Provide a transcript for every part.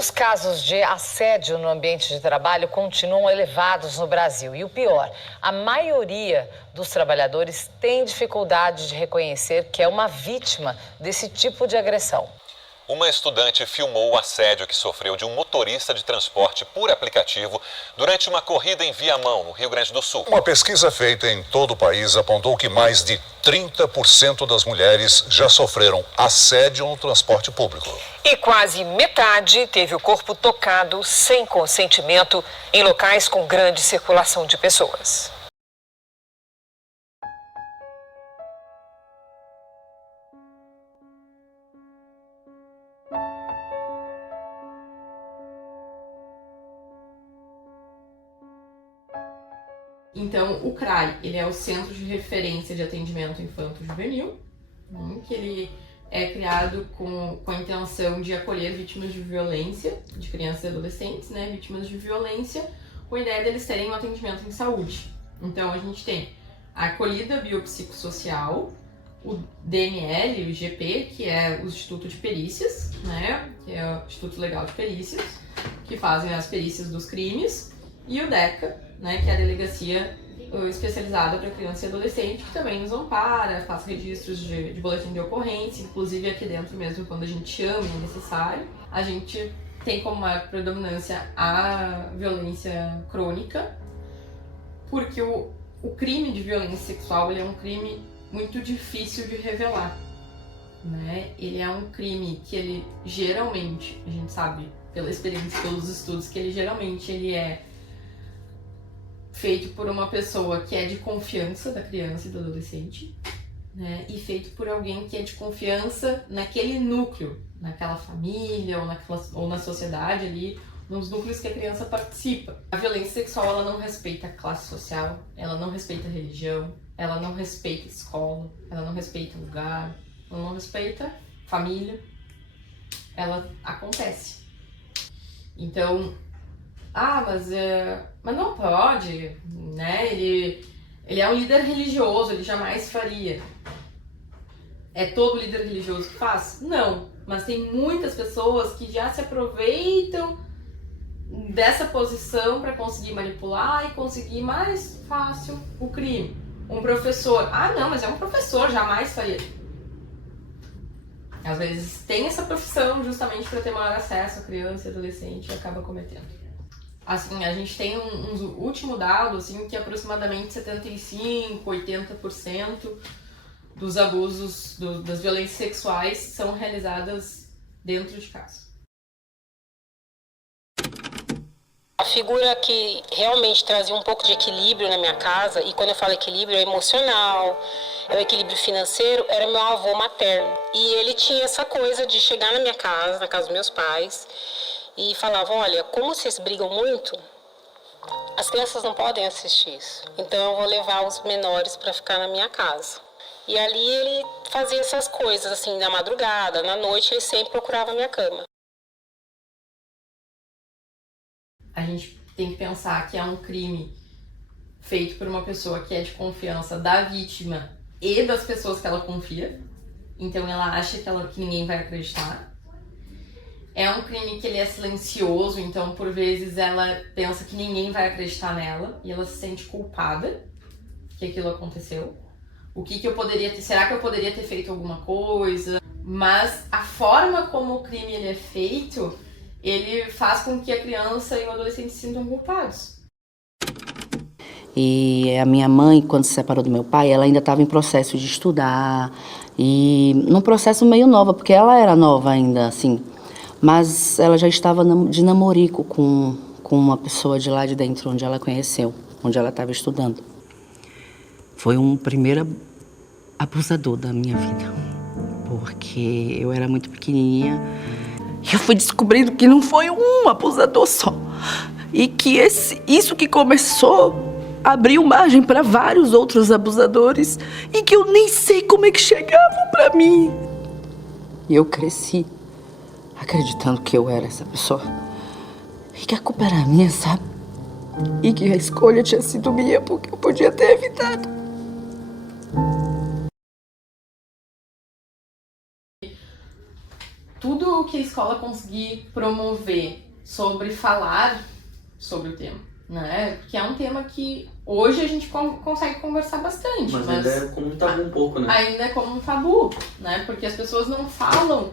os casos de assédio no ambiente de trabalho continuam elevados no Brasil. E o pior, a maioria dos trabalhadores tem dificuldade de reconhecer que é uma vítima desse tipo de agressão. Uma estudante filmou o assédio que sofreu de um motorista de transporte por aplicativo durante uma corrida em Viamão, no Rio Grande do Sul. Uma pesquisa feita em todo o país apontou que mais de 30% das mulheres já sofreram assédio no transporte público. E quase metade teve o corpo tocado sem consentimento em locais com grande circulação de pessoas. Então, o CRAI, ele é o Centro de Referência de Atendimento Infanto-Juvenil, que ele é criado com a intenção de acolher vítimas de violência, de crianças e adolescentes, né, vítimas de violência, com a ideia deles terem um atendimento em saúde. Então, a gente tem a acolhida biopsicossocial, o DNL, o IGP, que é o Instituto de Perícias, né, que é o Instituto Legal de Perícias, que fazem as perícias dos crimes, e o DECA, né, que é a Delegacia Especializada para Criança e Adolescente, que também nos ampara, faz registros de boletim de ocorrência, inclusive aqui dentro mesmo, quando a gente chama e é necessário. A gente tem como maior predominância a violência crônica, porque o crime de violência sexual ele é um crime muito difícil de revelar, né? Ele é um crime que ele geralmente, a gente sabe pela experiência, pelos estudos, que ele geralmente ele é feito por uma pessoa que é de confiança da criança e do adolescente, né? E feito por alguém que é de confiança naquele núcleo, naquela família ou na sociedade ali, nos núcleos que a criança participa. A violência sexual, ela não respeita a classe social, ela não respeita a religião, ela não respeita a escola, ela não respeita o lugar, ela não respeita família, ela acontece. Então, mas não pode, né? Ele é um líder religioso, ele jamais faria. É todo líder religioso que faz? Não, mas tem muitas pessoas que já se aproveitam dessa posição para conseguir manipular e conseguir mais fácil o crime. Um professor, não, mas é um professor, jamais faria. Às vezes tem essa profissão justamente para ter maior acesso à criança e adolescente e acaba cometendo. Assim, a gente tem um último dado, assim, que aproximadamente 75%, 80% dos abusos, das violências sexuais são realizadas dentro de casa. A figura que realmente trazia um pouco de equilíbrio na minha casa, e quando eu falo equilíbrio é emocional, é o equilíbrio financeiro, era meu avô materno. E ele tinha essa coisa de chegar na minha casa, na casa dos meus pais, e falava, olha, como vocês brigam muito, as crianças não podem assistir isso. Então eu vou levar os menores para ficar na minha casa. E ali ele fazia essas coisas, assim, na madrugada, na noite, ele sempre procurava a minha cama. A gente tem que pensar que é um crime feito por uma pessoa que é de confiança da vítima e das pessoas que ela confia. Então ela acha que ninguém vai acreditar. É um crime que ele é silencioso, então por vezes ela pensa que ninguém vai acreditar nela e ela se sente culpada que aquilo aconteceu. Será que eu poderia ter feito alguma coisa? Mas a forma como o crime ele é feito, ele faz com que a criança e o adolescente se sintam culpados. E a minha mãe, quando se separou do meu pai, ela ainda estava em processo de estudar, e num processo meio nova, porque ela era nova ainda, assim. Mas ela já estava de namorico com uma pessoa de lá de dentro, onde ela conheceu, onde ela estava estudando. Foi um primeiro abusador da minha vida, porque eu era muito pequenininha e eu fui descobrindo que não foi um abusador só. E que isso que começou abriu margem para vários outros abusadores e que eu nem sei como é que chegavam para mim. E eu cresci acreditando que eu era essa pessoa e que a culpa era minha, sabe? E que a escolha tinha sido minha porque eu podia ter evitado. tudo o que a escola conseguir promover sobre falar sobre o tema, né? Porque é um tema que hoje a gente consegue conversar bastante. Mas ainda é como um tabu um pouco, né? Ainda é como um tabu, né? Porque as pessoas não falam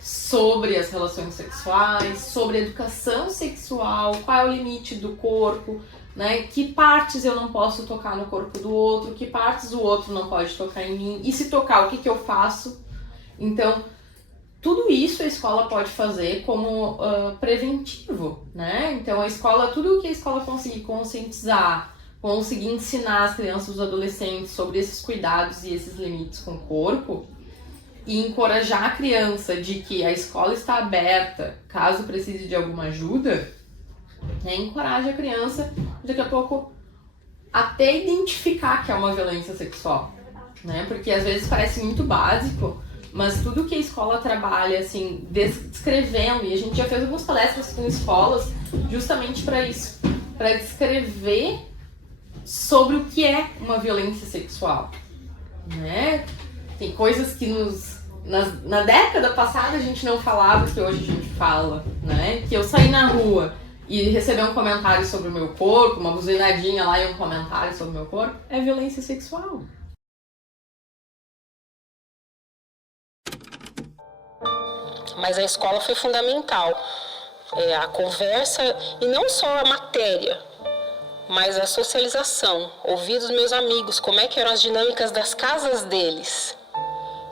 sobre as relações sexuais, sobre a educação sexual, qual é o limite do corpo, né? Que partes eu não posso tocar no corpo do outro, que partes o outro não pode tocar em mim, e se tocar, o que eu faço? Então, tudo isso a escola pode fazer como preventivo, né? Então, a escola, tudo o que a escola conseguir conscientizar, conseguir ensinar as crianças e os adolescentes sobre esses cuidados e esses limites com o corpo, e encorajar a criança de que a escola está aberta caso precise de alguma ajuda, encoraja a criança, daqui a pouco, até identificar que é uma violência sexual, né? Porque às vezes parece muito básico, mas tudo que a escola trabalha, assim, descrevendo, e a gente já fez algumas palestras com escolas justamente para isso, para descrever sobre o que é uma violência sexual, né? Tem coisas que na década passada a gente não falava, que hoje a gente fala, né? Que eu saí na rua e receber um comentário sobre o meu corpo, uma buzinadinha lá e um comentário sobre o meu corpo, é violência sexual. Mas a escola foi fundamental. A conversa, e não só a matéria, mas a socialização. Ouvir dos meus amigos como é que eram as dinâmicas das casas deles,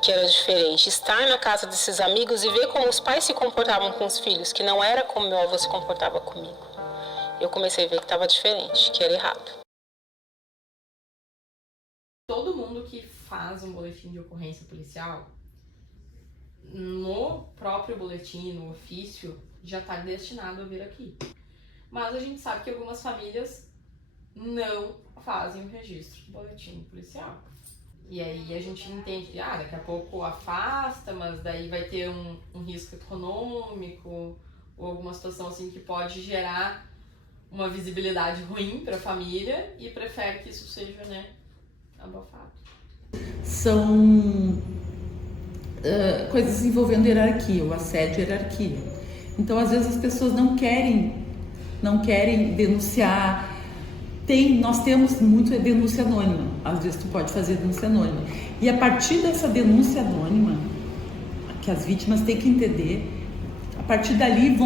que era diferente. Estar na casa desses amigos e ver como os pais se comportavam com os filhos, que não era como meu avô se comportava comigo. Eu comecei a ver que estava diferente, que era errado. Todo mundo que faz um boletim de ocorrência policial, no próprio boletim, no ofício, já está destinado a vir aqui. Mas a gente sabe que algumas famílias não fazem o registro do boletim policial. E aí a gente entende que daqui a pouco afasta, mas daí vai ter um risco econômico ou alguma situação assim que pode gerar uma visibilidade ruim para a família e prefere que isso seja, né, abafado. São coisas envolvendo hierarquia, o assédio e hierarquia. Então, às vezes as pessoas não querem denunciar. Nós temos muito denúncia anônima. Às vezes tu pode fazer denúncia anônima. E a partir dessa denúncia anônima, que as vítimas têm que entender, a partir dali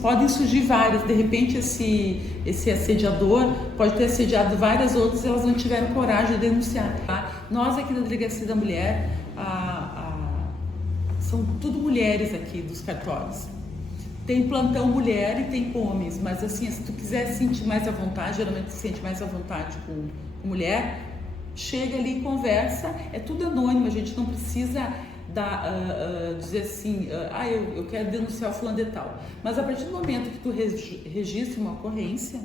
podem surgir várias. De repente esse assediador pode ter assediado várias outras e elas não tiveram coragem de denunciar. Nós aqui na Delegacia da Mulher, são tudo mulheres aqui dos cartórios. Tem plantão mulher e tem homens, mas assim, se tu quiser sentir mais à vontade, geralmente tu sente mais à vontade com mulher, chega ali e conversa, é tudo anônimo, a gente não precisa dizer assim, eu quero denunciar o fulano de tal. Mas a partir do momento que tu registra uma ocorrência,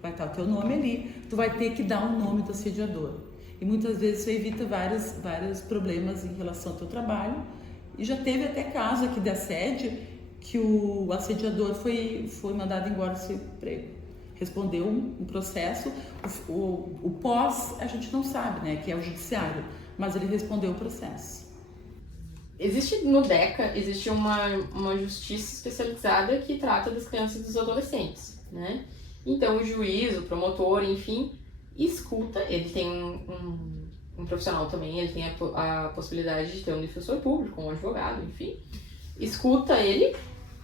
vai estar o teu nome ali, tu vai ter que dar um nome do assediador. E muitas vezes isso evita vários problemas em relação ao teu trabalho. E já teve até caso aqui de assédio que o assediador foi mandado embora do seu emprego. Respondeu um processo, o pós a gente não sabe, né, que é o judiciário, mas ele respondeu o processo. Existe no DECA, existe uma justiça especializada que trata das crianças e dos adolescentes, né? Então o juiz, o promotor, enfim, escuta, ele tem um profissional também, ele tem a possibilidade de ter um defensor público, um advogado, enfim, escuta ele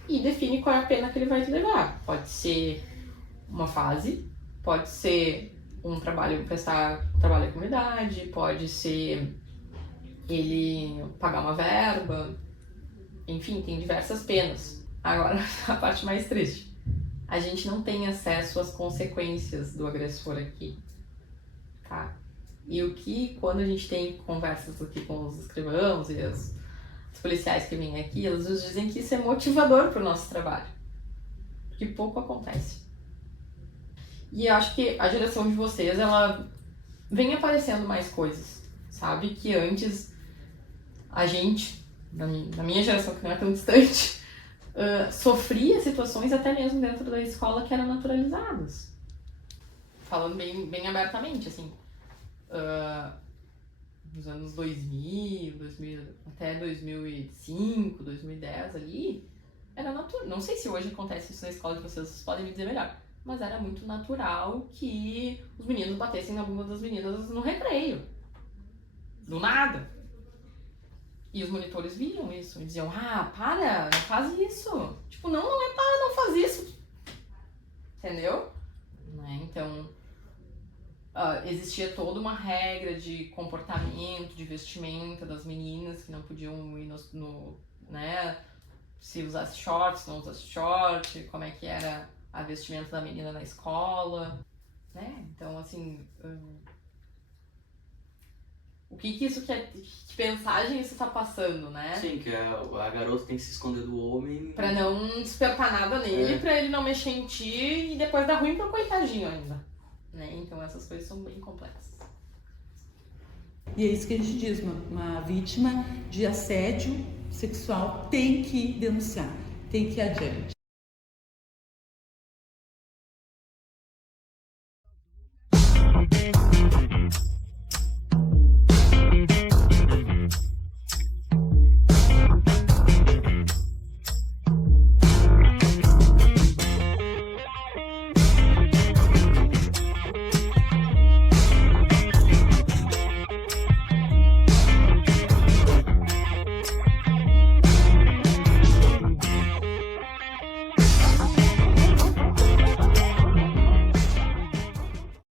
e define qual é a pena que ele vai te levar. Pode ser uma fase, pode ser prestar trabalho à comunidade, pode ser ele pagar uma verba, enfim, tem diversas penas. Agora, a parte mais triste, a gente não tem acesso às consequências do agressor aqui, tá? E o que, quando a gente tem conversas aqui com os escrivãos e os policiais que vêm aqui, eles nos dizem que isso é motivador para o nosso trabalho, porque pouco acontece. E eu acho que a geração de vocês, ela vem aparecendo mais coisas, sabe? Que antes a gente, na minha geração, que não é tão distante, sofria situações até mesmo dentro da escola que eram naturalizadas. Falando bem abertamente, assim. nos anos 2000, até 2005, 2010 ali, era natural. Não sei se hoje acontece isso na escola de vocês podem me dizer melhor, mas era muito natural que os meninos batessem na bunda das meninas no recreio. Do nada. E os monitores viam isso e diziam, para, não faz isso. Tipo, não é para, não faz isso. Entendeu? Né? Então, existia toda uma regra de comportamento, de vestimenta das meninas, que não podiam ir né? Se usasse shorts, não usasse short, como é que era a vestimenta da menina na escola, né? Então, assim, o que isso quer, que mensagem isso tá passando, né? Sim, que a garota tem que se esconder do homem. Pra não despertar nada nele, pra ele não mexer em ti e depois dar ruim pro coitadinho ainda, né? Então essas coisas são bem complexas. E é isso que a gente diz, uma vítima de assédio sexual tem que denunciar, tem que ir adiante.